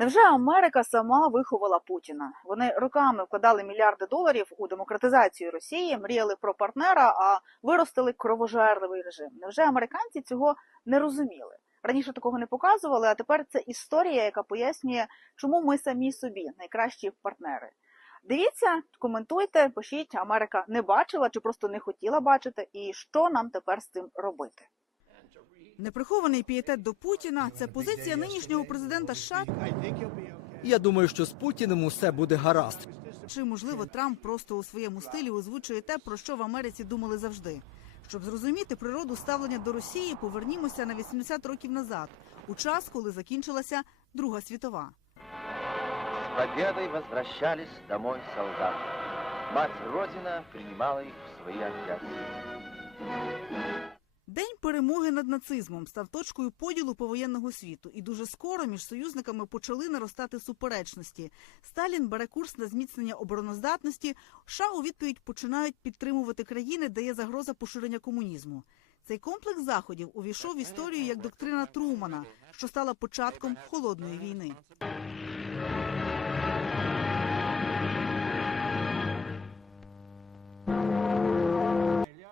Невже Америка сама виховала Путіна? Вони роками вкладали мільярди доларів у демократизацію Росії, мріяли про партнера, а виростили кровожерливий режим. Невже американці цього не розуміли? Раніше такого не показували, а тепер це історія, яка пояснює, чому ми самі собі найкращі партнери. Дивіться, коментуйте, пишіть, Америка не бачила чи просто не хотіла бачити, і що нам тепер з цим робити. Неприхований пієтет до Путіна це позиція нинішнього президента США. Я думаю, що з Путіним усе буде гаразд. Чи можливо Трамп просто у своєму стилі озвучує те, про що в Америці думали завжди? Щоб зрозуміти природу ставлення до Росії, повернімося на 80 років назад, у час, коли закінчилася Друга світова. С победой возвращались домой солдаты. Мать Родина принимала их в свои объятия. День перемоги над нацизмом став точкою поділу повоєнного світу, і дуже скоро між союзниками почали наростати суперечності. Сталін бере курс на зміцнення обороноздатності. США у відповідь починають підтримувати країни, де є загроза поширення комунізму. Цей комплекс заходів увійшов в історію як доктрина Трумана, що стала початком холодної війни.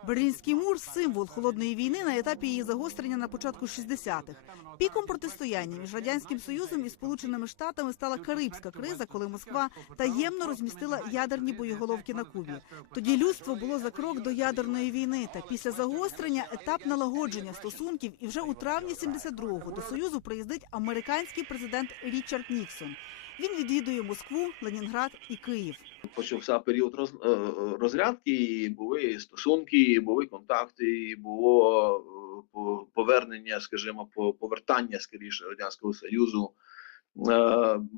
Берлінський мур символ холодної війни на етапі її загострення на початку 60-х. Піком протистояння між радянським союзом і сполученими штатами стала Карибська криза, коли Москва таємно розмістила ядерні боєголовки на Кубі. Тоді людство було за крок до ядерної війни. Та після загострення етап налагодження стосунків, і вже у травні 72-го до союзу приїздить американський президент Річард Ніксон. Він відвідує Москву, Ленінград і Київ. почався період роз, е, розрядки, і були стосунки, і були контакти, і було е, по- повернення, скажімо, по- повертання скоріше радянського союзу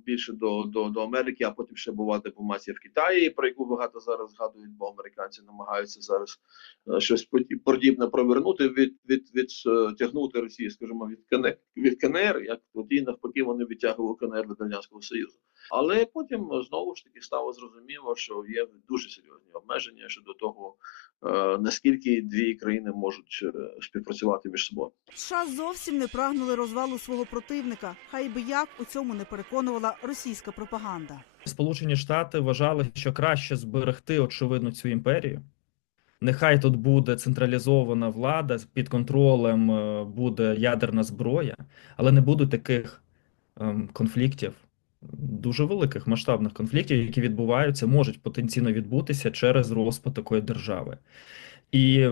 більше до, до, до Америки, а потім ще була дипломатія в Китаї, про яку багато зараз згадують, бо американці намагаються зараз е, щось поді- подібне провернути, від, від, відтягнути Росію, скажімо, від КНР, від КНР, як тоді навпаки вони відтягували КНР від радянського союзу. Але потім е, знову ж таки стало зрозуміло, що є дуже серйозні обмеження щодо того, е, наскільки дві країни можуть е, співпрацювати між собою. США зовсім не прагнули розвалу свого противника. Хай би як у цьому не переконувала російська пропаганда. Сполучені Штати вважали, що краще зберегти очевидно цю імперію. Нехай тут буде централізована влада, під контролем е, буде ядерна зброя, але не буде таких ем, конфліктів, дуже великих масштабних конфліктів, які відбуваються, можуть потенційно відбутися через розпад такої держави. І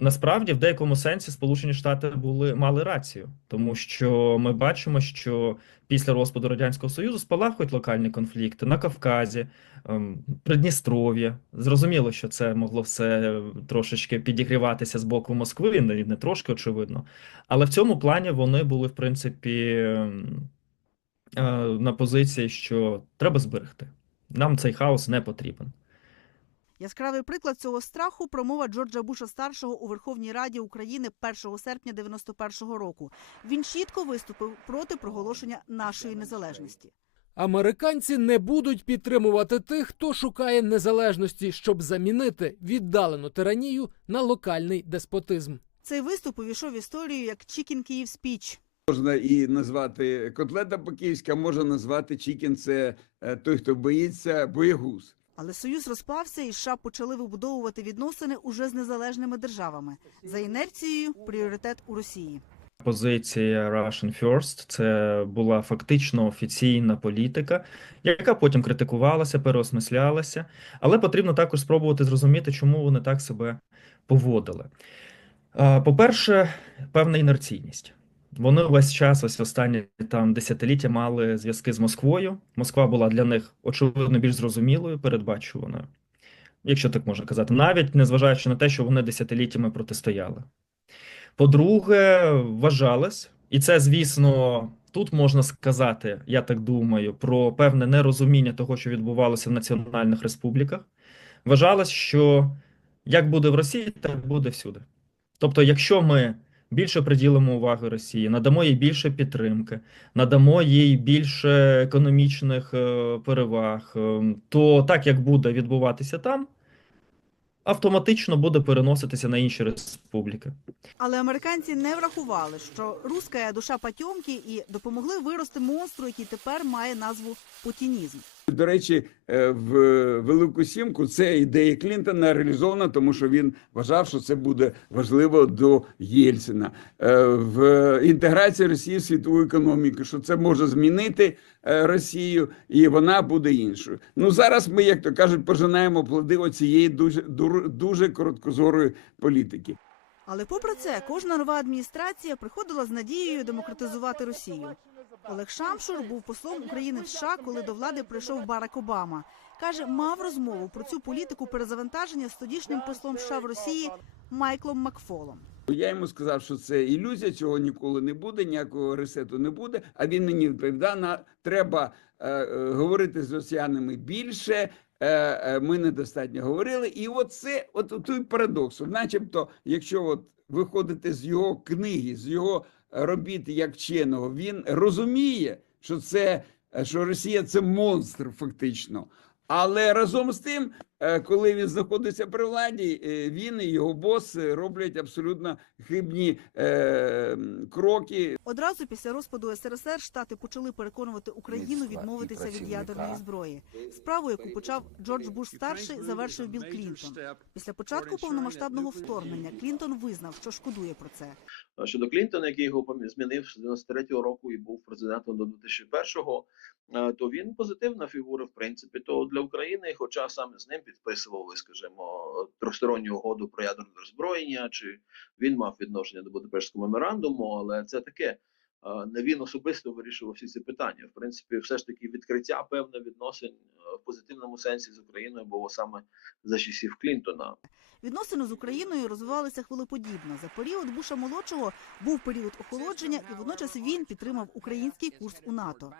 насправді в деякому сенсі Сполучені Штати були мали рацію, тому що ми бачимо, що після розпаду Радянського Союзу спалахують локальні конфлікти на Кавказі, ем, Придністров'я. Зрозуміло, що це могло все трошечки підігріватися з боку Москви, не, не трошки очевидно. Але в цьому плані вони були, в принципі, ем, на позиції, що треба зберегти. Нам цей хаос не потрібен. Яскравий приклад цього страху промова Джорджа Буша старшого у Верховній Раді України 1 серпня 91-го року. Він чітко виступив проти проголошення нашої незалежності. Американці не будуть підтримувати тих, хто шукає незалежності, щоб замінити віддалену тиранію на локальний деспотизм. Цей виступ увійшов в історію як Чікін Київ спіч. Можна і назвати котлета по-київськи, а можна назвати чікін це е, той, хто боїться, боєгуз. Але союз розпався, і США почали вибудовувати відносини уже з незалежними державами. За інерцією пріоритет у Росії. Позиція Russian First це була фактично офіційна політика, яка потім критикувалася, переосмислялася, але потрібно також спробувати зрозуміти, чому вони так себе поводили. По-перше, певна інерційність. Вони весь час, ось останні там десятиліття, мали зв'язки з Москвою. Москва була для них очевидно більш зрозумілою, передбачуваною, якщо так можна казати, навіть незважаючи на те, що вони десятиліттями протистояли. По-друге, вважалось, і це, звісно, тут можна сказати, я так думаю, про певне нерозуміння того, що відбувалося в національних республіках. Вважалось, що як буде в Росії, так буде всюди. Тобто, якщо ми більше приділимо уваги Росії, надамо їй більше підтримки, надамо їй більше економічних е, переваг, е, то так як буде відбуватися там, автоматично буде переноситися на інші республіки. Але американці не врахували, що руська душа потьомки і допомогли вирости монстру, який тепер має назву путінізм. До речі, е, в Велику Сімку це ідея Клінтона реалізована, тому що він вважав, що це буде важливо до Єльцина. Е, В інтеграції Росії в світову економіку, що це може змінити е, Росію, і вона буде іншою. Ну зараз ми, як то кажуть, пожинаємо плоди оцієї дуже дуже короткозорої політики. Але попри це, кожна нова адміністрація приходила з надією демократизувати Росію. Олег Шамшур був послом України в США, коли до влади прийшов Барак Обама. Каже, мав розмову про цю політику перезавантаження з тодішнім послом США в Росії Майклом Макфолом. Я йому сказав, що це ілюзія, цього ніколи не буде, ніякого ресету не буде. А він мені відповідав, на треба е, е, говорити з росіянами більше. е, е, Ми недостатньо говорили, і от це от той парадокс. Начебто, якщо от виходити з його книги, з його робіт як вченого, він розуміє, що це що Росія це монстр, фактично. Але разом з тим, коли він знаходиться при владі, е, він і його бос е, роблять абсолютно хибні е, кроки. Одразу після розпаду СРСР штати почали переконувати Україну відмовитися від ядерної зброї. Справу, яку почав Джордж Буш старший, завершив Білл Клінтон. Після початку повномасштабного вторгнення Клінтон визнав, що шкодує про це. Щодо Клінтона, який його помі- змінив з 93-го року і був президентом до 2001-го, е, то він позитивна фігура, в принципі, то для України, хоча саме з ним підписували, скажімо, тристоронню угоду про ядерне роззброєння, чи він мав відношення до Будапештського меморандуму, але це таке. Не він особисто вирішував всі ці питання. В принципі, все ж таки відкриття певне відносин в позитивному сенсі з Україною було саме за часів Клінтона. Відносини з Україною розвивалися хвилеподібно. За період Буша молодшого був період охолодження, і водночас він підтримав український курс у НАТО.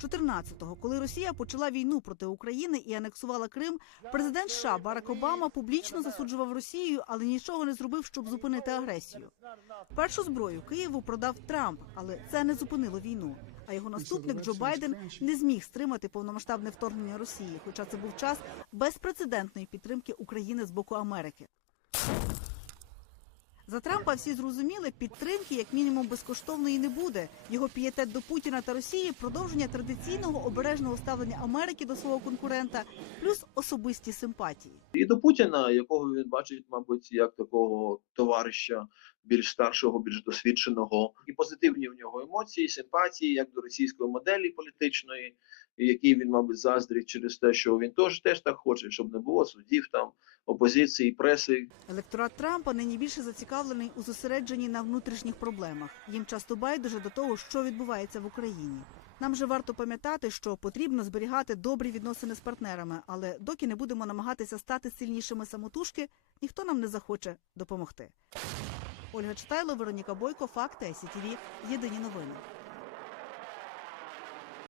14-го, коли Росія почала війну проти України і анексувала Крим, президент США Барак Обама публічно засуджував Росію, але нічого не зробив, щоб зупинити агресію. Першу зброю Києву продав Трамп, але це не зупинило війну. А його наступник Джо Байден не зміг стримати повномасштабне вторгнення Росії, хоча це був час безпрецедентної підтримки України з боку Америки. За Трампа всі зрозуміли, підтримки як мінімум безкоштовної не буде. Його пієтет до Путіна та Росії продовження традиційного обережного ставлення Америки до свого конкурента, плюс особисті симпатії. і до Путіна, якого він бачить, мабуть, як такого товариша більш старшого, більш досвідченого, і позитивні в нього емоції, симпатії, як до російської моделі політичної, і якій він, мабуть, заздрить через те, що він теж теж так хоче, щоб не було судів там, опозиції, преси, Електорат Трампа нині більше зацікавлений у зосередженні на внутрішніх проблемах. Їм часто байдуже до того, що відбувається в Україні. Нам же варто пам'ятати, що потрібно зберігати добрі відносини з партнерами, але доки не будемо намагатися стати сильнішими самотужки, ніхто нам не захоче допомогти. Ольга Читайло, Вероніка Бойко, Факти, СІТВ. Єдині новини.